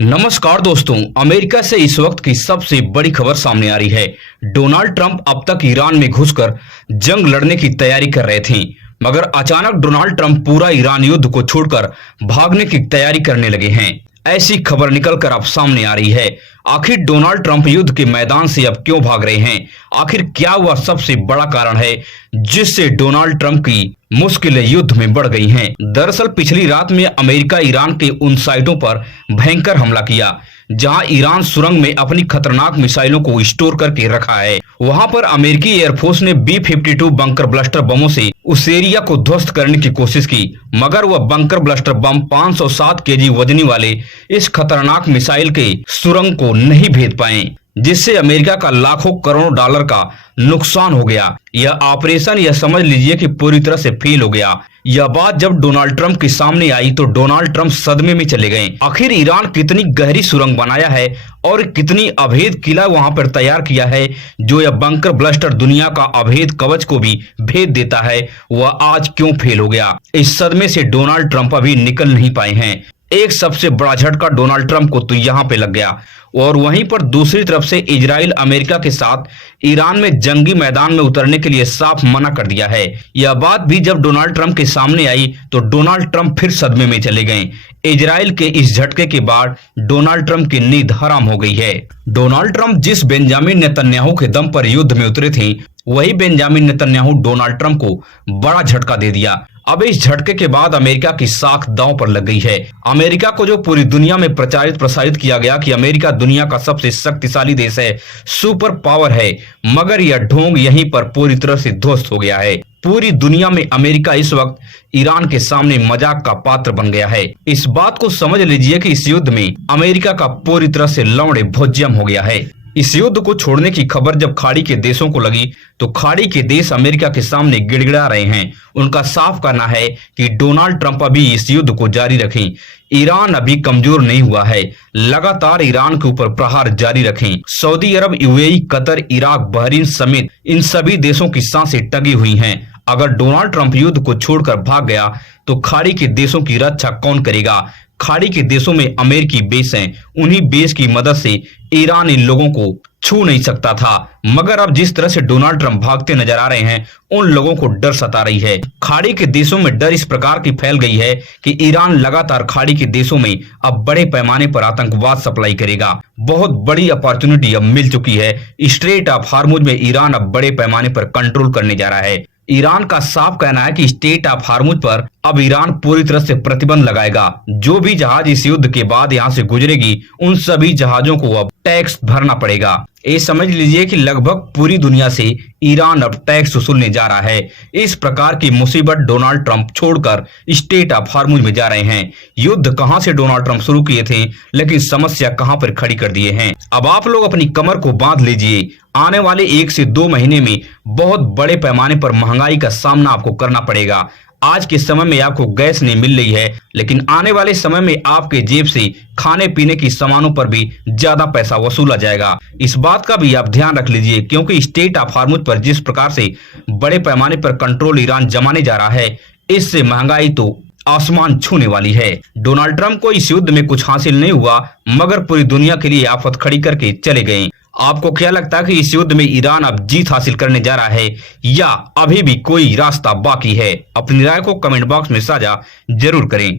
नमस्कार दोस्तों, अमेरिका से इस वक्त की सबसे बड़ी खबर सामने आ रही है। डोनाल्ड ट्रंप अब तक ईरान में घुसकर जंग लड़ने की तैयारी कर रहे थे, मगर अचानक डोनाल्ड ट्रंप पूरा ईरान युद्ध को छोड़कर भागने की तैयारी करने लगे हैं। ऐसी खबर निकलकर अब सामने आ रही है। आखिर डोनाल्ड ट्रंप युद्ध के मैदान से अब क्यों भाग रहे हैं? आखिर क्या वह सबसे बड़ा कारण है जिससे डोनाल्ड ट्रंप की मुश्किलें युद्ध में बढ़ गई हैं? दरअसल पिछली रात में अमेरिका ईरान के उन साइटों पर भयंकर हमला किया जहां ईरान सुरंग में अपनी खतरनाक मिसाइलों को स्टोर करके रखा है। वहां पर अमेरिकी एयरफोर्स ने B-52 बंकर ब्लास्टर बमों से उस एरिया को ध्वस्त करने की कोशिश की, मगर वह बंकर ब्लास्टर बम 507 केजी वजनी वाले इस खतरनाक मिसाइल के सुरंग को नहीं भेद पाए, जिससे अमेरिका का लाखों करोड़ों डॉलर का नुकसान हो गया। यह ऑपरेशन यह समझ लीजिए कि पूरी तरह से फेल हो गया। यह बात जब डोनाल्ड ट्रंप के सामने आई तो डोनाल्ड ट्रंप सदमे में चले गए। आखिर ईरान कितनी गहरी सुरंग बनाया है और कितनी अभेद किला वहां पर तैयार किया है जो यह बंकर ब्लास्टर दुनिया का अभेद कवच को भी भेद देता है, वह आज क्यों फेल हो गया? इस सदमे से डोनाल्ड ट्रंप अभी निकल नहीं पाए हैं। एक सबसे बड़ा झटका डोनाल्ड ट्रंप को तो यहां पे लग गया, और वहीं पर दूसरी तरफ से इजराइल अमेरिका के साथ ईरान में जंगी मैदान में उतरने के लिए साफ मना कर दिया है। यह बात भी जब डोनाल्ड ट्रंप के सामने आई तो डोनाल्ड ट्रंप फिर सदमे में चले गए। इजराइल के इस झटके के बाद डोनाल्ड ट्रंप की नींद हराम हो गई है। डोनाल्ड ट्रंप जिस बेंजामिन नेतन्याहू के दम पर युद्ध में उतरे थे, वही बेंजामिन नेतन्याहू डोनाल्ड ट्रंप को बड़ा झटका दे दिया। अब इस झटके के बाद अमेरिका की साख दांव पर लग गई है। अमेरिका को जो पूरी दुनिया में प्रचारित प्रसारित किया गया कि अमेरिका दुनिया का सबसे शक्तिशाली देश है, सुपर पावर है, मगर यह ढोंग यहीं पर पूरी तरह से ध्वस्त हो गया है। पूरी दुनिया में अमेरिका इस वक्त ईरान के सामने मजाक का पात्र बन गया है। इस बात को समझ लीजिए कि इस युद्ध में अमेरिका का पूरी तरह से लौड़े भोज्यम हो गया है। इस युद्ध को छोड़ने की खबर जब खाड़ी के देशों को लगी तो खाड़ी के देश अमेरिका के सामने गिड़गिड़ा रहे हैं। उनका साफ कहना है कि डोनाल्ड ट्रंप अभी इस युद्ध को जारी रखें। ईरान अभी कमजोर नहीं हुआ है, लगातार ईरान के ऊपर प्रहार जारी रखें। सऊदी अरब, UAE, कतर, इराक, बहरीन समेत इन सभी देशों की सांसें टगी हुई हैं। अगर डोनाल्ड ट्रंप युद्ध को छोड़कर भाग गया तो खाड़ी के देशों की रक्षा कौन करेगा? खाड़ी के देशों में अमेरिकी बेस हैं, उन्हीं बेस की मदद से ईरान इन लोगों को छू नहीं सकता था। मगर अब जिस तरह से डोनाल्ड ट्रंप भागते नजर आ रहे हैं, उन लोगों को डर सता रही है। खाड़ी के देशों में डर इस प्रकार की फैल गई है कि ईरान लगातार खाड़ी के देशों में अब बड़े पैमाने पर आतंकवाद सप्लाई करेगा। बहुत बड़ी अपॉर्चुनिटी अब मिल चुकी है। स्ट्रेट ऑफ हार्मुज में ईरान अब बड़े पैमाने पर कंट्रोल करने जा रहा है। ईरान का साफ कहना है कि स्टेट ऑफ हार्मुज पर अब ईरान पूरी तरह से प्रतिबंध लगाएगा। जो भी जहाज इस युद्ध के बाद यहां से गुजरेगी, उन सभी जहाजों को अब टैक्स भरना पड़ेगा। ये समझ लीजिए कि लगभग पूरी दुनिया से ईरान अब टैक्स वसूलने जा रहा है। इस प्रकार की मुसीबत डोनाल्ड ट्रंप छोड़कर स्टेट ऑफ हार्मुज में जा रहे हैं। युद्ध कहां से डोनाल्ड ट्रंप शुरू किए थे, लेकिन समस्या कहां पर खड़ी कर दिए हैं। अब आप लोग अपनी कमर को बांध लीजिए। आने वाले 1 से 2 महीने में बहुत बड़े पैमाने पर महंगाई का सामना आपको करना पड़ेगा। आज के समय में आपको गैस नहीं मिल रही है, लेकिन आने वाले समय में आपके जेब से खाने पीने की सामानों पर भी ज्यादा पैसा वसूला जाएगा। इस बात का भी आप ध्यान रख लीजिए, क्योंकि स्टेट ऑफ हार्मुज पर जिस प्रकार से बड़े पैमाने पर कंट्रोल ईरान जमाने जा रहा है, इससे महंगाई तो आसमान छूने वाली है। डोनाल्ड ट्रंप को इस युद्ध में कुछ हासिल नहीं हुआ, मगर पूरी दुनिया के लिए आफत खड़ी करके चले गए। आपको क्या लगता है कि इस युद्ध में ईरान अब जीत हासिल करने जा रहा है या अभी भी कोई रास्ता बाकी है? अपनी राय को कमेंट बॉक्स में साझा जरूर करें।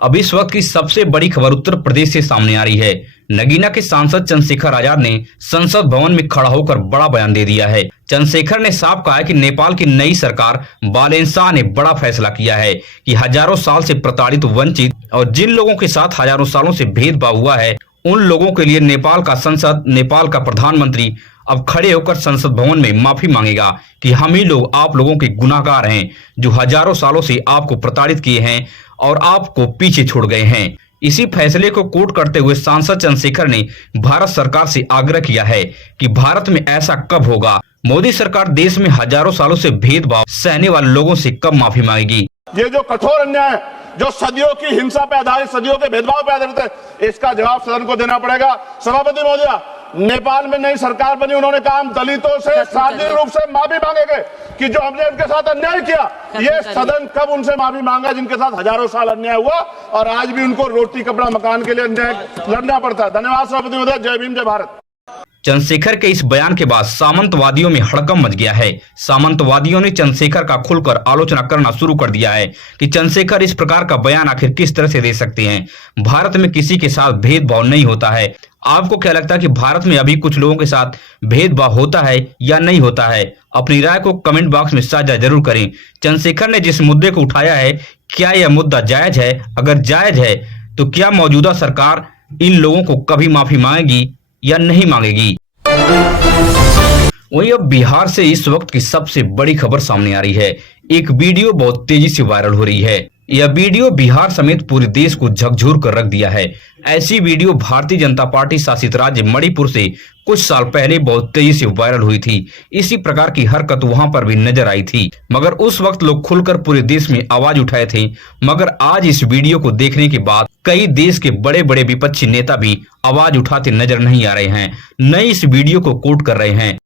अब इस वक्त की सबसे बड़ी खबर उत्तर प्रदेश से सामने आ रही है। नगीना के सांसद चंद्रशेखर आजाद ने संसद भवन में खड़ा होकर बड़ा बयान दे दिया है। चंद्रशेखर ने साफ कहा है कि नेपाल की नई सरकार बालेन शाह ने बड़ा फैसला किया है कि हजारों साल से प्रताड़ित, वंचित और जिन लोगों के साथ हजारों सालों से भेदभाव हुआ है, उन लोगों के लिए नेपाल का संसद, नेपाल का प्रधानमंत्री अब खड़े होकर संसद भवन में माफी मांगेगा कि हम ही लोग आप लोगों के गुनाहगार हैं जो हजारों सालों से आपको प्रताड़ित किए हैं और आपको पीछे छोड़ गए हैं। इसी फैसले को कोट करते हुए सांसद चंद्रशेखर ने भारत सरकार से आग्रह किया है कि भारत में ऐसा कब होगा? मोदी सरकार देश में हजारों सालों से भेदभाव सहने वाले लोगों से कब माफी मांगेगी? ये जो कठोर अन्याय, जो सदियों की हिंसा पे आधारित, सदियों के भेदभाव पे आधारित है, इसका जवाब सदन को देना पड़ेगा। सभापति महोदया, नेपाल में नई सरकार बनी, उन्होंने कहा हम दलितों से सार्वजनिक रूप से माफी मांगेंगे कि जो हमने उनके साथ अन्याय किया। ये सदन कब उनसे माफी मांगा जिनके साथ हजारों साल अन्याय हुआ और आज भी उनको रोटी कपड़ा मकान के लिए अन्याय लड़ना पड़ता है। धन्यवाद सभापति महोदय। जय भीम, जय भारत। चंद्रशेखर के इस बयान के बाद सामंतवादियों में हड़कंप मच गया है। सामंतवादियों ने चंद्रशेखर का खुलकर आलोचना करना शुरू कर दिया है कि चंद्रशेखर इस प्रकार का बयान आखिर किस तरह से दे सकते हैं। भारत में किसी के साथ भेदभाव नहीं होता है। आपको क्या लगता है कि भारत में अभी कुछ लोगों के साथ भेदभाव होता है या नहीं होता है? अपनी राय को कमेंट बॉक्स में साझा जरूर करें। चंद्रशेखर ने जिस मुद्दे को उठाया है, क्या यह मुद्दा जायज है? अगर जायज है तो क्या मौजूदा सरकार इन लोगों को कभी माफी मांगेगी या नहीं मांगेगी? वहीं अब बिहार से इस वक्त की सबसे बड़ी खबर सामने आ रही है। एक वीडियो बहुत तेजी से वायरल हो रही है। यह वीडियो बिहार समेत पूरे देश को झकझोर कर रख दिया है। ऐसी वीडियो भारतीय जनता पार्टी शासित राज्य मणिपुर से कुछ साल पहले बहुत तेजी से वायरल हुई थी। इसी प्रकार की हरकत वहां पर भी नजर आई थी, मगर उस वक्त लोग खुलकर पूरे देश में आवाज उठाए थे। मगर आज इस वीडियो को देखने के बाद कई देश के बड़े बड़े विपक्षी नेता भी आवाज उठाते नजर नहीं आ रहे हैं, न इस वीडियो को कोट कर रहे हैं।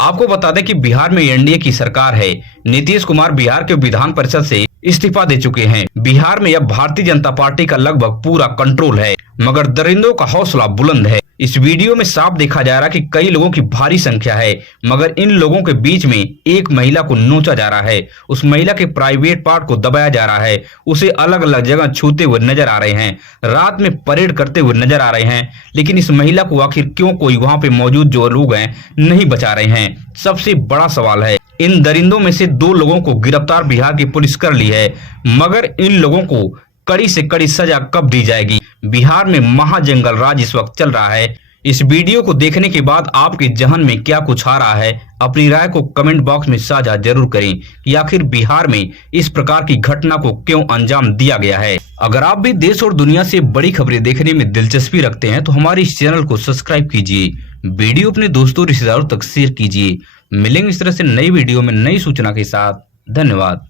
आपको बता दें कि बिहार में एनडीए की सरकार है। नीतीश कुमार बिहार के विधान परिषद से इस्तीफा दे चुके हैं। बिहार में अब भारतीय जनता पार्टी का लगभग पूरा कंट्रोल है, मगर दरिंदों का हौसला बुलंद है। इस वीडियो में साफ देखा जा रहा है कि कई लोगों की भारी संख्या है, मगर इन लोगों के बीच में एक महिला को नोचा जा रहा है। उस महिला के प्राइवेट पार्ट को दबाया जा रहा है, उसे अलग अलग जगह छूते हुए नजर आ रहे हैं, रात में परेड करते हुए नजर आ रहे हैं। लेकिन इस महिला को आखिर क्यों कोई वहां पे मौजूद जो लोग हैं नहीं बचा रहे हैं? सबसे बड़ा सवाल है। इन दरिंदों में से 2 लोगों को गिरफ्तार बिहार की पुलिस कर ली है, मगर इन लोगों को कड़ी से कड़ी सजा कब दी जाएगी? बिहार में महाजंगल राज इस वक्त चल रहा है। इस वीडियो को देखने के बाद आपके जहन में क्या कुछ आ रहा है? अपनी राय को कमेंट बॉक्स में साझा जरूर करें कि आखिर बिहार में इस प्रकार की घटना को क्यों अंजाम दिया गया है। अगर आप भी देश और दुनिया से बड़ी खबरें देखने में दिलचस्पी रखते हैं तो हमारे इस चैनल को सब्सक्राइब कीजिए, वीडियो अपने दोस्तों रिश्तेदारों तक शेयर कीजिए। मिलेंगे इस तरह से नई वीडियो में नई सूचना के साथ। धन्यवाद।